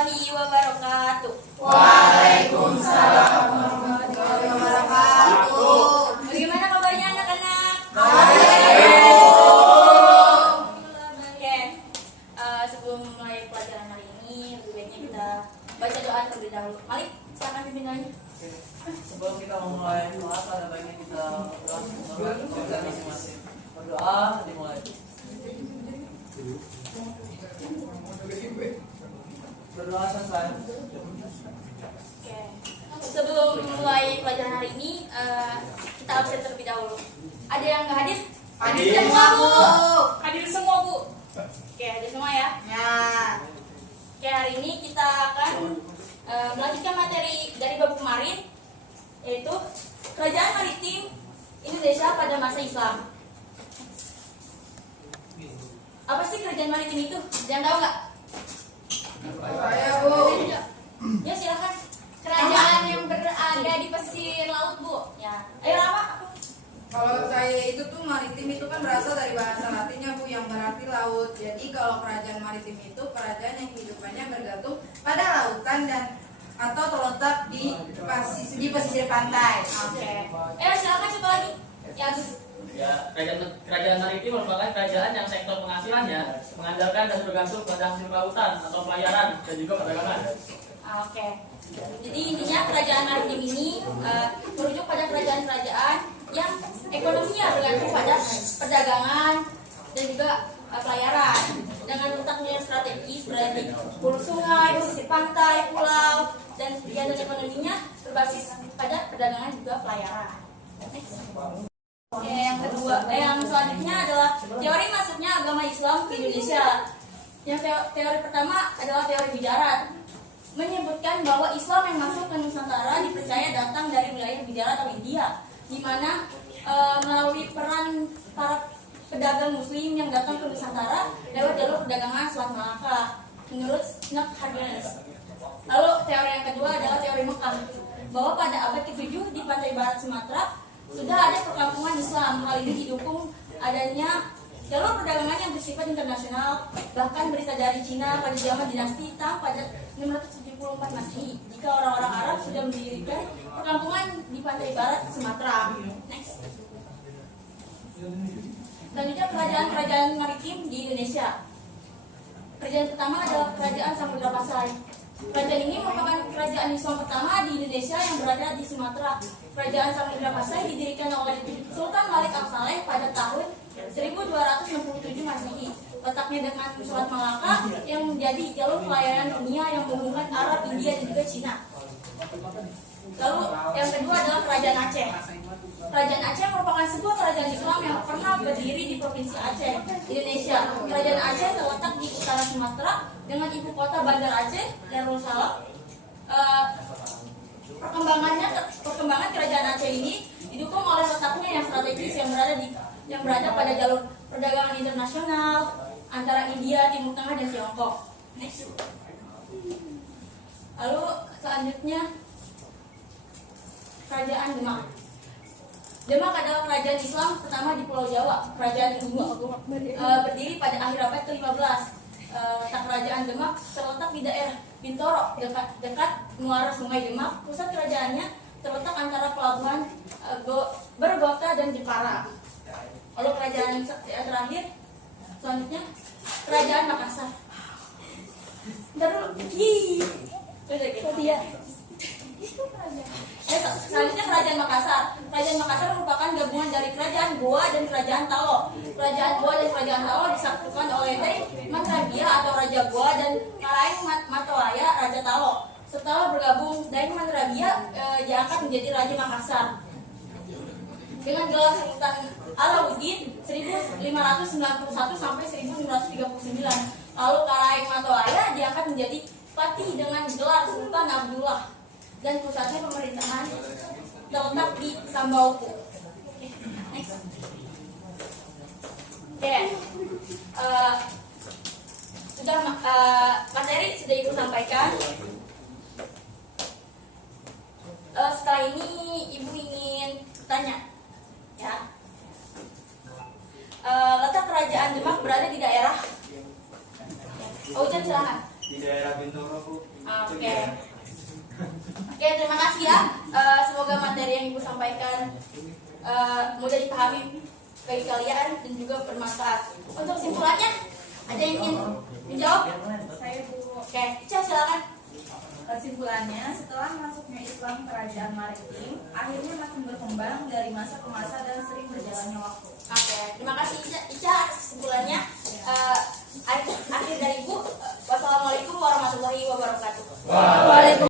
warahmatullahi wabarakatuh. Waalaikumsalam warahmatullahi wabarakatuh. Bagaimana kabarnya anak-anak? Oke, sebelum mulai pelajaran hari ini, lebih baiknya kita baca doa terlebih dahulu. Malik, silakan pimpin doanya. Sebelum kita memulai kelas, ada baiknya kita berdoa masing-masing. Berdoa dimulai. Berdoa selesai. Oke. Sebelum mulai pelajaran hari ini, kita absen terlebih dahulu. Ada yang nggak hadir? Hadir semua, Bu. Bu. Hadir semua, Bu. Oke, hadir semua ya. Ya. Oke, hari ini kita akan melanjutkan materi dari bab kemarin, yaitu Kerajaan Maritim Indonesia pada masa Islam. Apa sih kerajaan maritim itu? Jangan tahu nggak? Saya Bu. Ya silakan. Kerajaan yang berada di pesisir laut, Bu. Ya. Ayo Rama. Kalau saya itu tuh maritim itu kan berasal dari bahasa Latinnya Bu, yang berarti laut. Jadi kalau kerajaan maritim itu kerajaan yang kehidupannya bergantung pada lautan dan atau terletak di pesisir pantai. Oke. Silakan siapa lagi? Ya, Agus. Ya, kerajaan maritim merupakan kerajaan yang sektor penghasilannya mengandalkan dan bergantung pada hasil kelautan atau pelayaran dan juga perdagangan. Oke. Jadi intinya kerajaan maritim ini merujuk pada kerajaan-kerajaan yang ekonominya bergantung pada perdagangan dan juga pelayaran, dengan letaknya yang strategis berada di hulu sungai, pesisir pantai, pulau, dan kegiatan ekonominya berbasis pada perdagangan juga pelayaran. Next. Oke, yang kedua, yang selanjutnya adalah teori masuknya agama Islam ke Indonesia. Yang teori pertama adalah teori Bidarat, menyebutkan bahwa Islam yang masuk ke Nusantara dipercaya datang dari wilayah Bidarat atau India, di mana melalui peran para pedagang Muslim yang datang ke Nusantara lewat jalur perdagangan Selat Malaka, menurut Snak Harganas. Lalu teori yang kedua adalah teori Mekah, bahwa pada abad ke-7 di pantai barat Sumatera sudah ada perkampungan Islam. Hal ini didukung adanya jalur perdagangan yang bersifat internasional. Bahkan berita dari Cina pada zaman dinasti Tang pada 674 Masehi, jika orang-orang Arab sudah mendirikan perkampungan di pantai barat Sumatera. Next. Selanjutnya kerajaan-kerajaan maritim di Indonesia. Kerajaan pertama adalah Kerajaan Samudra Pasai. Kerajaan ini merupakan kerajaan Islam pertama di Indonesia yang berada di Sumatera. Kerajaan Samudra Pasai didirikan oleh Sultan Malik Al-Saleh pada tahun 1267 Masehi. Letaknya dekat Selat Malaka yang menjadi jalur pelayaran dunia yang menghubungkan Arab, India, dan juga Cina. Lalu yang kedua adalah Kerajaan Aceh. Kerajaan Aceh merupakan sebuah kerajaan Islam yang pernah berdiri di Provinsi Aceh, Indonesia. Kerajaan Aceh terletak di utara Sumatera dengan ibu kota Bandar Aceh, Darussalam. Perkembangan kerajaan Aceh ini didukung oleh letaknya yang strategis yang berada pada jalur perdagangan internasional antara India, Timur Tengah, dan Tiongkok. Next. Lalu selanjutnya Kerajaan Demak. Demak adalah kerajaan Islam pertama di Pulau Jawa. Kerajaan ini berdiri pada akhir abad ke-15. Letak kerajaan Demak terletak di daerah Bintoro, dekat muara Sungai Demak. Pusat kerajaannya terletak antara pelabuhan Bergota dan Jepara. Lalu kerajaan terakhir selanjutnya Kerajaan Makassar. Selanjutnya Kerajaan Makassar. Kerajaan Makassar merupakan gabungan dari Kerajaan Goa dan Kerajaan Talo. Kerajaan Goa dan Kerajaan Talo disatukan oleh Dai Matrabia atau Raja Goa dan Kalaeng Matawaya Raja Talo. Setelah bergabung, Dai Matrabia diangkat menjadi Raja Makassar dengan gelar Sultan Alauddin 1591 sampai 1639. Lalu Kalaeng Matawaya diangkat menjadi Patih dengan gelar Sultan Abdullah, dan pusatnya pemerintahan terletak di Sambauku. Next. Sudah materi sudah Ibu sampaikan. Setelah ini Ibu ingin tanya, ya. Letak kerajaan Demak berada di daerah. Ujian silakan. di daerah Bintoro, Bu. Oke. Oke, terima kasih ya. Semoga materi yang Ibu sampaikan mudah dipahami bagi kalian dan juga bermanfaat. Untuk kesimpulannya, ada yang ingin menjawab? Saya Bu. Oke, Ica silakan. Kesimpulannya, setelah masuknya Islam kerajaan maritim, akhirnya makin berkembang dari masa ke masa dan sering berjalannya waktu. Oke, terima kasih Ica atas kesimpulannya. Akhir dari Ibu, wassalamualaikum warahmatullahi wabarakatuh. Waalaikumsalam.